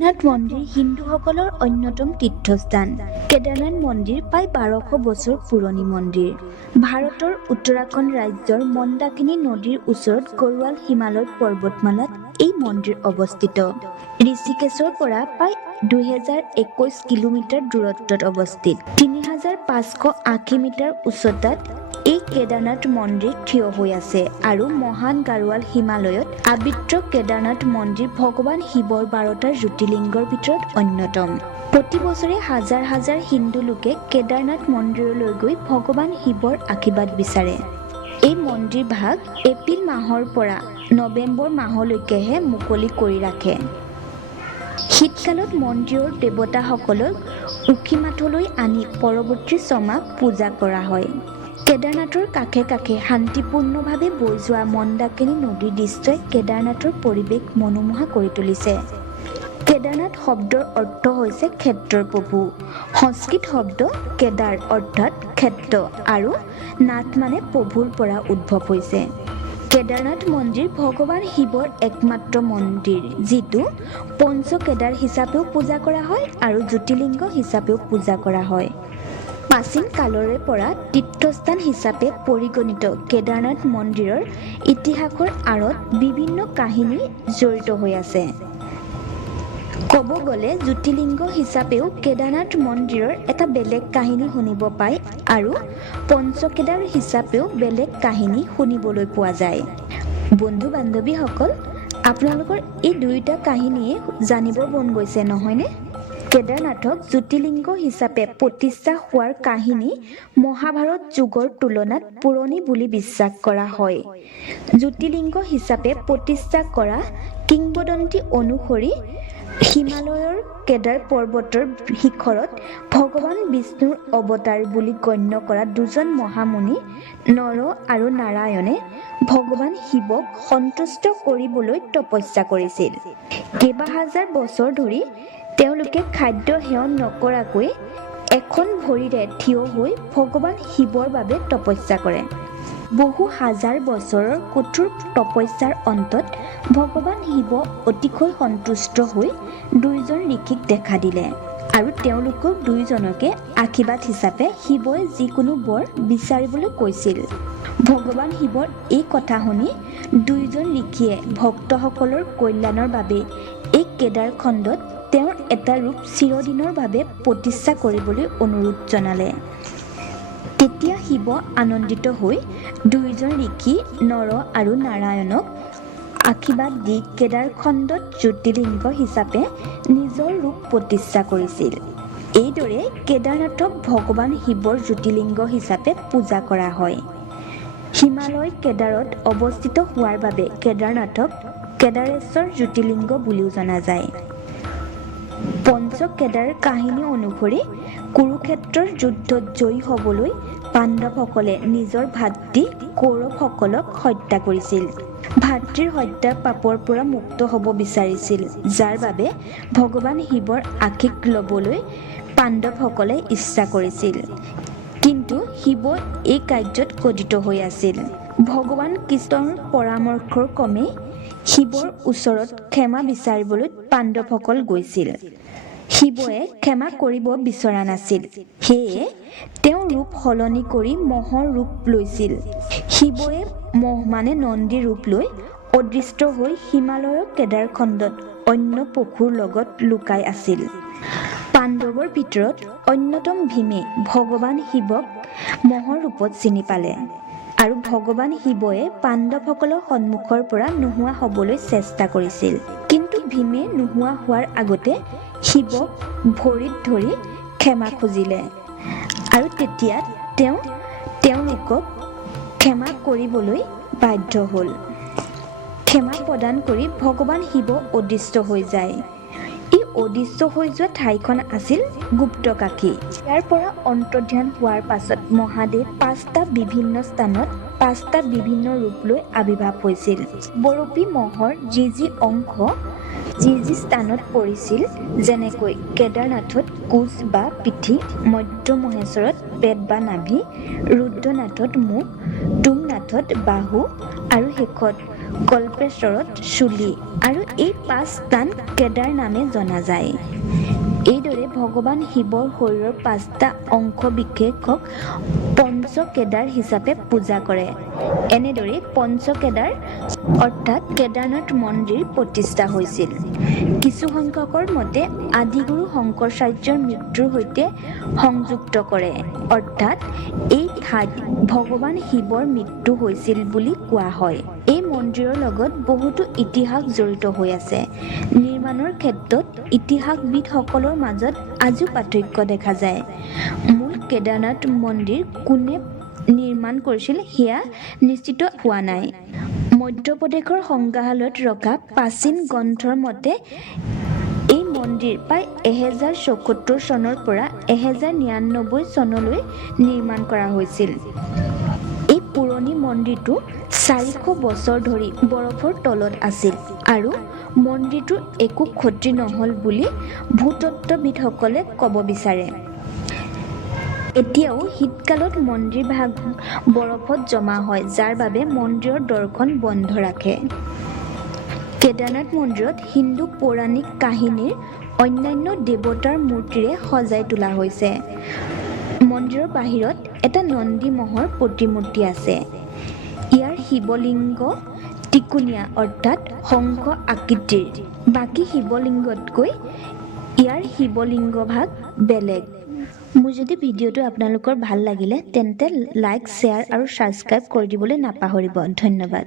কেদাৰনাথ মন্দিৰ হিন্দুসকলৰ অন্যতম তীৰ্থস্থান। কেদাৰনাথ মন্দিৰ প্ৰায় 1200 বছৰ পুৰণি মন্দিৰ। ভাৰতৰ উত্তৰাখণ্ড ৰাজ্যৰ মন্দাকিনী নদীৰ ওচৰত গড়ৱাল হিমালয় পৰ্বতমালাত এই মন্দিৰ অৱস্থিত। ঋষিকেশৰ পৰা প্ৰায় 2021 কিলোমিটাৰ দূৰত্বত অৱস্থিত। 3580 মিটাৰ উচ্চতাত এই কেদাৰনাথ মন্দিৰ থিয় হৈ আছে আৰু মহান গাড়ৱাল হিমালয়ত আবৃত কেদাৰনাথ মন্দিৰ ভগৱান শিৱৰ 12টা জ্যোতিৰ্লিংগৰ ভিতৰত অন্যতম। প্ৰতি বছৰে হাজাৰ হাজাৰ হিন্দু লোকে কেদাৰনাথ মন্দিৰলৈ গৈ ভগৱান শিৱৰ আশীৰ্বাদ বিচাৰে। এই মন্দিৰ ভাগ এপ্ৰিল মাহৰ পৰা নৱেম্বৰ মাহলৈকেহে মুকলি কৰি ৰাখে। শীতকালত মন্দিৰৰ দেৱতাসকলক উখিমাথলৈ আনি পৰৱৰ্তী ছমাহ পূজা কৰা হয়। কেদাৰনাথৰ কাষে কাষে শান্তিপূৰ্ণভাৱে বৈ যোৱা মন্দাকিনী নদীৰ দৃশ্যই কেদাৰনাথৰ পৰিৱেশ মনোমোহা কৰি তুলিছে। কেদাৰনাথ শব্দৰ অৰ্থ হৈছে ক্ষেত্ৰৰ প্ৰভু। সংস্কৃত শব্দ কেদাৰ অৰ্থাৎ ক্ষেত্ৰ আৰু নাথ মানে প্ৰভুৰ পৰা উদ্ভৱ হৈছে। কেদাৰনাথ মন্দিৰ ভগৱান শিৱৰ একমাত্ৰ মন্দিৰ, যিটো পঞ্চ কেদাৰ হিচাপেও পূজা কৰা হয় আৰু জ্যোতিৰ্লিংগ হিচাপেও পূজা কৰা হয়। প্ৰাচীন কালৰে পৰা তীৰ্থস্থান হিচাপে পৰিগণিত কেদাৰনাথ মন্দিৰৰ ইতিহাসৰ আঁৰত বিভিন্ন কাহিনী জড়িত হৈ আছে। ক'ব গ'লে জ্যোতিৰ্লিংগ হিচাপেও কেদাৰনাথ মন্দিৰৰ এটা বেলেগ কাহিনী শুনিব পায় আৰু পঞ্চকেদাৰ হিচাপেও বেলেগ কাহিনী শুনিবলৈ পোৱা যায়। বন্ধু বান্ধৱীসকল, আপোনালোকৰ এই দুয়োটা কাহিনীয়ে জানিব মন গৈছে নহয়নে? কেদাৰনাথক জ্যোতিৰ্লিংগ হিচাপে প্ৰতিষ্ঠা হোৱাৰ কাহিনী মহাভাৰত যুগৰ তুলনাত পুৰণি বুলি বিশ্বাস কৰা হয়। জ্যোতিৰ্লিংগ হিচাপে প্ৰতিষ্ঠা কৰা কিংবদন্তি অনুসৰি হিমালয়ৰ কেদাৰ পৰ্বতৰ শিখৰত ভগৱান বিষ্ণুৰ অৱতাৰ বুলি গণ্য কৰা দুজন মহামুনি নৰ আৰু নাৰায়ণে ভগৱান শিৱক সন্তুষ্ট কৰিবলৈ তপস্যা কৰিছিল। কেইবাহাজাৰ বছৰ ধৰি তেওঁলোকে খাদ্য সেৱন নকৰাকৈ এখন ভৰিৰে থিয় হৈ ভগৱান শিৱৰ বাবে তপস্যা কৰে। বহু হাজাৰ বছৰৰ কঠোৰ তপস্যাৰ অন্তত ভগৱান শিৱ অতিশয় সন্তুষ্ট হৈ দুইজন ঋষিক দেখা দিলে আৰু তেওঁলোকক দুইজনকে আশীৰ্বাদ হিচাপে শিৱই যিকোনো বৰ বিচাৰিবলৈ কৈছিল। ভগৱান শিৱৰ এই কথা শুনি দুইজন ঋষিয়ে ভক্তসকলৰ কল্যাণৰ বাবে এই কেদাৰ খণ্ডত তেওঁৰ এটা ৰূপ চিৰদিনৰ বাবে প্ৰতিষ্ঠা কৰিবলৈ অনুৰোধ জনালে। তেতিয়া শিৱ আনন্দিত হৈ দুইজন ঋষি নৰ আৰু নাৰায়ণক আশীৰ্বাদ দি কেদাৰ খণ্ডত জ্যোতিৰ্লিংগ হিচাপে নিজৰ ৰূপ প্ৰতিষ্ঠা কৰিছিল। এইদৰে কেদাৰনাথক ভগৱান শিৱৰ জ্যোতিৰ্লিংগ হিচাপে পূজা কৰা হয়। হিমালয় কেদাৰত অৱস্থিত হোৱাৰ বাবে কেদাৰনাথক কেদাৰেশ্বৰ জ্যোতিৰ্লিংগ বুলিও জনা যায়। পঞ্চ কেদাৰ কাহিনী অনুসৰি কুৰুক্ষেত্ৰৰ যুদ্ধত জয়ী হ'বলৈ পাণ্ডৱসকলে নিজৰ ভাতৃ কৌৰৱসকলক হত্যা কৰিছিল। ভাতৃৰ হত্যাৰ পাপৰ পৰা মুক্ত হ'ব বিচাৰিছিল, যাৰ বাবে ভগৱান শিৱৰ আশীষ ল'বলৈ পাণ্ডৱসকলে ইচ্ছা কৰিছিল। কিন্তু শিৱ এই কাৰ্যত ক্ৰোধিত হৈ আছিল। ভগৱান কৃষ্ণৰ পৰামৰ্শৰ ক্ৰমে শিৱৰ ওচৰত ক্ষমা বিচাৰিবলৈ পাণ্ডৱসকল গৈছিল। শিৱয়ে ক্ষমা কৰিব বিচৰা নাছিল, সেয়ে তেওঁ ৰূপ সলনি কৰি মহৰ ৰূপ লৈছিল। শিৱয়ে মহ মানে নন্দী ৰূপ লৈ অদৃষ্ট হৈ হিমালয়ৰ কেদাৰ খণ্ডত অন্য পশুৰ লগত লুকাই আছিল। পাণ্ডৱৰ ভিতৰত অন্যতম ভীমে ভগৱান শিৱক মহৰ ৰূপত চিনি পালে আৰু ভগৱান শিৱয়ে পাণ্ডৱসকলৰ সন্মুখৰ পৰা নোহোৱা হ'বলৈ চেষ্টা কৰিছিল। কিন্তু ভীমে নোহোৱা হোৱাৰ আগতে শিৱক ভৰিত ধৰি ক্ষমা খুজিলে আৰু তেতিয়া তেওঁ তেওঁলোকক ক্ষমা কৰিবলৈ বাধ্য হ'ল। ক্ষমা প্ৰদান কৰি ভগৱান শিৱ অদৃষ্ট হৈ যায়। এই অদৃষ্ট হৈ যোৱা ঠাইখন আছিল গুপ্তকাশী। ইয়াৰ পৰা অন্তৰ্ধান হোৱাৰ পাছত মহাদেৱ 5টা বিভিন্ন স্থানত 5টা বিভিন্ন ৰূপ লৈ আবিৰ্ভাৱ হৈছিল। বৰপী মহৰ যি যি অংশ যি যি স্থানত পৰিছিল, যেনেকৈ কেদাৰনাথত কোচ বা পিঠি, মধ্য মহেশ্বৰত পেট বা নাভি, ৰুদ্ৰনাথত মুখ, তুংনাথত বাহু আৰু শেষত কল্পেশ্বৰত চুলি আৰু এই 5 স্থান কেদাৰ নামে জনা যায়। এইদৰে ভগৱান শিৱৰ শৰীৰৰ 5টা অংশ বিশেষক পঞ্চকেদাৰ হিচাপে পূজা কৰে। এনেদৰে পঞ্চকেদাৰ অৰ্থাৎ কেদাৰনাথ মন্দিৰ প্ৰতিষ্ঠা হৈছিল। কিছু সংখ্যকৰ মতে আদিগুৰু শংকৰাচাৰ্যৰ মৃত্যুৰ সৈতে সংযুক্ত কৰে, অৰ্থাৎ এই ঠাইত ভগৱান শিৱৰ মৃত্যু হৈছিল বুলি কোৱা হয়। এই মন্দিৰৰ লগত বহুতো ইতিহাস জড়িত হৈ আছে। নিৰ্মাণৰ ক্ষেত্ৰত ইতিহাসবিদসকলৰ মাজত আজিও পাৰ্থক্য দেখা যায়। মূল কেদাৰনাথ মন্দিৰ কোনে নিৰ্মাণ কৰিছিল সেয়া নিশ্চিত হোৱা নাই। মধ্যপ্ৰদেশৰ সংগ্ৰহালয়ত ৰখা প্ৰাচীন গ্ৰন্থৰ মতে এই মন্দিৰ প্ৰায় 1074 চনৰ পৰা 1099 চনলৈ নিৰ্মাণ কৰা হৈছিল। এই পুৰণি মন্দিৰটো 400 বছৰ ধৰি বৰফৰ তলত আছিল আৰু মন্দিৰটোৰ একো ক্ষতি নহ'ল বুলি ভূতত্ত্ববিদসকলে ক'ব বিচাৰে। এতিয়াও শীতকালত মন্দিৰ ভাগ বৰফত জমা হয়, যাৰ বাবে মন্দিৰৰ দৰ্শন বন্ধ ৰাখে। কেদাৰনাথ মন্দিৰত হিন্দু পৌৰাণিক কাহিনীৰ অন্যান্য দেৱতাৰ মূৰ্তিৰে সজাই তোলা হৈছে। মন্দিৰৰ বাহিৰত এটা নন্দী মহৰ প্ৰতিমূৰ্তি আছে। ইয়াৰ শিৱলিংগ ত্ৰিকোণীয়া অৰ্থাৎ শংখ আকৃতিৰ। বাকী শিৱলিংগতকৈ ইয়াৰ শিৱলিংগ ভাগ বেলেগ। মোৰ যদি ভিডিঅ'টো আপোনালোকৰ ভাল লাগিলে তেন্তে লাইক, শ্বেয়াৰ আৰু ছাবস্ক্ৰাইব কৰি দিবলৈ নাপাহৰিব। ধন্যবাদ।